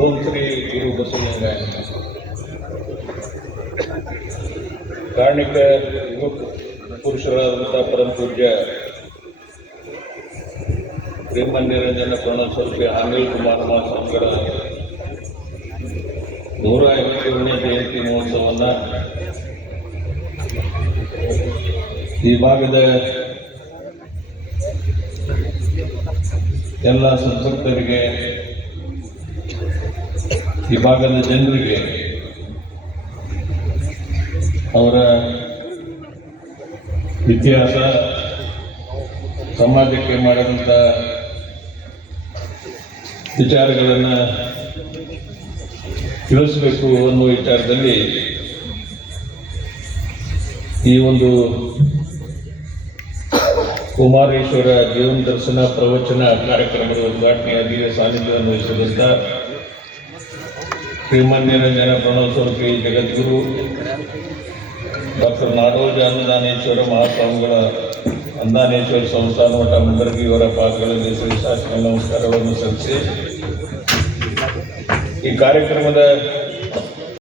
ಓಂ ಶ್ರೀ ಗುರು ಬಸವಲಿಂಗಾಯ. ಕಾರಣಿಕ ಯುಗ ಪುರುಷರಾದಂಥ ಪರಮ ಪೂಜ್ಯ ಶ್ರೀಮನ್ನಿರಂಜನ ಪ್ರಣವಸ್ವರೂಪಿ ಹಾಮಿಲ್ ಕುಮಾರ ಮಹಾಸ್ವಾಮಿಗಳ 150ನೇ ಜಯಂತಿ ಮಹೋತ್ಸವವನ್ನು ಈ ಭಾಗದ ಎಲ್ಲ ಸಂಸಕ್ತರಿಗೆ, ಈ ಭಾಗದ ಜನರಿಗೆ ಅವರ ಇತಿಹಾಸ, ಸಮಾಜಕ್ಕೆ ಮಾಡಿದಂಥ ವಿಚಾರಗಳನ್ನು ತಿಳಿಸಬೇಕು ಅನ್ನುವ ವಿಚಾರದಲ್ಲಿ ಈ ಒಂದು ಕುಮಾರೇಶ್ವರ ಜೀವನ ದರ್ಶನ ಪ್ರವಚನ ಕಾರ್ಯಕ್ರಮದ ಉದ್ಘಾಟನೆಯಾಗಿ ಸಾನ್ನಿಧ್ಯವನ್ನು ವಹಿಸಿದಂಥ ಶ್ರೀಮನ್ನಿರಂಜನ ಪ್ರಣವಸ್ವರೂಪಿ ಜಗದ್ಗುರು ಡಾಕ್ಟರ್ ನಾಡೋಜ ಅನ್ನದಾನೇಶ್ವರ ಮಹಾಸ್ವಾಮಿಗಳ ಅನ್ನದಾನೇಶ್ವರ ಸಂಸ್ಥಾನ ಮಠ ಮುಂಡರಗಿಯವರ ಪಾದಗಳಲ್ಲಿ ಶ್ರೀ ಶಾಸನ ನಮಸ್ಕಾರಗಳನ್ನು ಸಲ್ಲಿಸಿ ಈ ಕಾರ್ಯಕ್ರಮದ